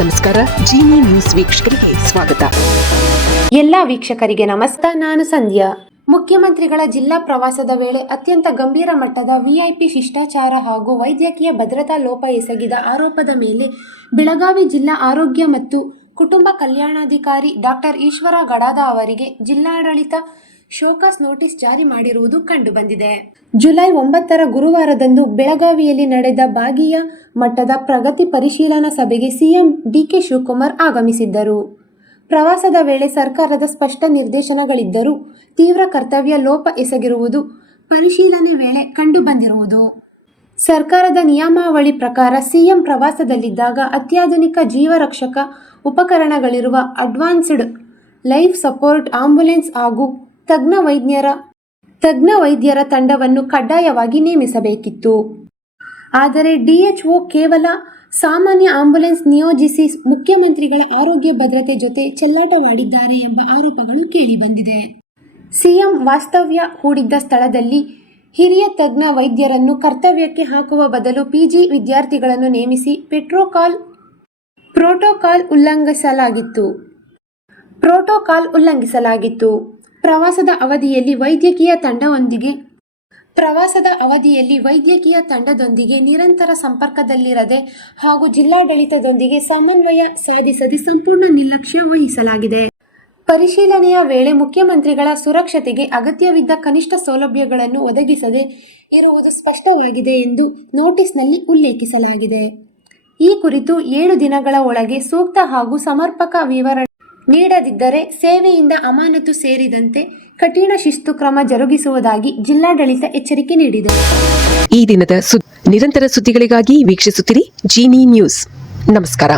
ನಮಸ್ಕಾರ. ಜಿನಿ ನ್ಯೂಸ್ ವೀಕ್ಷಕರಿಗೆ ಸ್ವಾಗತ. ಎಲ್ಲ ವೀಕ್ಷಕರಿಗೆ ನಮಸ್ಕಾರ. ನಾನು ಸಂಧ್ಯಾ. ಮುಖ್ಯಮಂತ್ರಿಗಳ ಜಿಲ್ಲಾ ಪ್ರವಾಸದ ವೇಳೆ ಅತ್ಯಂತ ಗಂಭೀರ ಮಟ್ಟದ ವಿಐಪಿ ಶಿಷ್ಟಾಚಾರ ಹಾಗೂ ವೈದ್ಯಕೀಯ ಭದ್ರತಾ ಲೋಪ ಎಸಗಿದ ಆರೋಪದ ಮೇಲೆ ಬೆಳಗಾವಿ ಜಿಲ್ಲಾ ಆರೋಗ್ಯ ಮತ್ತು ಕುಟುಂಬ ಕಲ್ಯಾಣಾಧಿಕಾರಿ ಡಾಕ್ಟರ್ ಈಶ್ವರ ಗಡಾದ ಅವರಿಗೆ ಜಿಲ್ಲಾಡಳಿತ ಶೋಕಾಸ್ ನೋಟಿಸ್ ಜಾರಿ ಮಾಡಿರುವುದು ಕಂಡುಬಂದಿದೆ. ಜುಲೈ 9ರ ಗುರುವಾರದಂದು ಬೆಳಗಾವಿಯಲ್ಲಿ ನಡೆದ ಭಾಗೀಯ ಮಟ್ಟದ ಪ್ರಗತಿ ಪರಿಶೀಲನಾ ಸಭೆಗೆ ಸಿಎಂ ಡಿಕೆ ಶಿವಕುಮಾರ್ ಆಗಮಿಸಿದ್ದರು. ಪ್ರವಾಸದ ವೇಳೆ ಸರ್ಕಾರದ ಸ್ಪಷ್ಟ ನಿರ್ದೇಶನಗಳಿದ್ದರೂ ತೀವ್ರ ಕರ್ತವ್ಯ ಲೋಪ ಎಸಗಿರುವುದು ಪರಿಶೀಲನೆ ವೇಳೆ ಕಂಡುಬಂದಿರುವುದು. ಸರ್ಕಾರದ ನಿಯಮಾವಳಿ ಪ್ರಕಾರ ಸಿಎಂ ಪ್ರವಾಸದಲ್ಲಿದ್ದಾಗ ಅತ್ಯಾಧುನಿಕ ಜೀವರಕ್ಷಕ ಉಪಕರಣಗಳಿರುವ ಅಡ್ವಾನ್ಸ್ಡ್ ಲೈಫ್ ಸಪೋರ್ಟ್ ಆಂಬ್ಯುಲೆನ್ಸ್ ಹಾಗೂ ತಜ್ಞ ವೈದ್ಯರ ತಂಡವನ್ನು ಕಡ್ಡಾಯವಾಗಿ ನೇಮಿಸಬೇಕಿತ್ತು. ಆದರೆ ಡಿಎಚ್ಒ ಕೇವಲ ಸಾಮಾನ್ಯ ಆಂಬ್ಯುಲೆನ್ಸ್ ನಿಯೋಜಿಸಿ ಮುಖ್ಯಮಂತ್ರಿಗಳ ಆರೋಗ್ಯ ಭದ್ರತೆ ಜೊತೆ ಚೆಲ್ಲಾಟವಾಡಿದ್ದಾರೆ ಎಂಬ ಆರೋಪಗಳು ಕೇಳಿಬಂದಿದೆ. ಸಿಎಂ ವಾಸ್ತವ್ಯ ಹೂಡಿದ್ದ ಸ್ಥಳದಲ್ಲಿ ಹಿರಿಯ ತಜ್ಞ ವೈದ್ಯರನ್ನು ಕರ್ತವ್ಯಕ್ಕೆ ಹಾಕುವ ಬದಲು ಪಿಜಿ ವಿದ್ಯಾರ್ಥಿಗಳನ್ನು ನೇಮಿಸಿ ಪ್ರೋಟೋಕಾಲ್ ಉಲ್ಲಂಘಿಸಲಾಗಿತ್ತು. ಪ್ರವಾಸದ ಅವಧಿಯಲ್ಲಿ ವೈದ್ಯಕೀಯ ತಂಡದೊಂದಿಗೆ ನಿರಂತರ ಸಂಪರ್ಕದಲ್ಲಿರದೆ ಹಾಗೂ ಜಿಲ್ಲಾಡಳಿತದೊಂದಿಗೆ ಸಮನ್ವಯ ಸಾಧಿಸದೆ ಸಂಪೂರ್ಣ ನಿರ್ಲಕ್ಷ್ಯ ವಹಿಸಲಾಗಿದೆ. ಪರಿಶೀಲನೆಯ ವೇಳೆ ಮುಖ್ಯಮಂತ್ರಿಗಳ ಸುರಕ್ಷತೆಗೆ ಅಗತ್ಯವಿದ್ದ ಕನಿಷ್ಠ ಸೌಲಭ್ಯಗಳನ್ನು ಒದಗಿಸದೆ ಇರುವುದು ಸ್ಪಷ್ಟವಾಗಿದೆ ಎಂದು ನೋಟಿಸ್ನಲ್ಲಿ ಉಲ್ಲೇಖಿಸಲಾಗಿದೆ. ಈ ಕುರಿತು 7 ದಿನಗಳ ಒಳಗೆ ಸೂಕ್ತ ಹಾಗೂ ಸಮರ್ಪಕ ವಿವರಣೆ ನೀಡದಿದ್ದರೆ ಸೇವೆಯಿಂದ ಅಮಾನತು ಸೇರಿದಂತೆ ಕಠಿಣ ಶಿಸ್ತು ಕ್ರಮ ಜರುಗಿಸುವುದಾಗಿ ಜಿಲ್ಲಾಡಳಿತ ಎಚ್ಚರಿಕೆ ನೀಡಿದೆ. ಈ ದಿನದ ನಿರಂತರ ಸುದ್ದಿಗಳಿಗಾಗಿ ವೀಕ್ಷಿಸುತ್ತಿರಿ ಜಿನಿ ನ್ಯೂಸ್. ನಮಸ್ಕಾರ.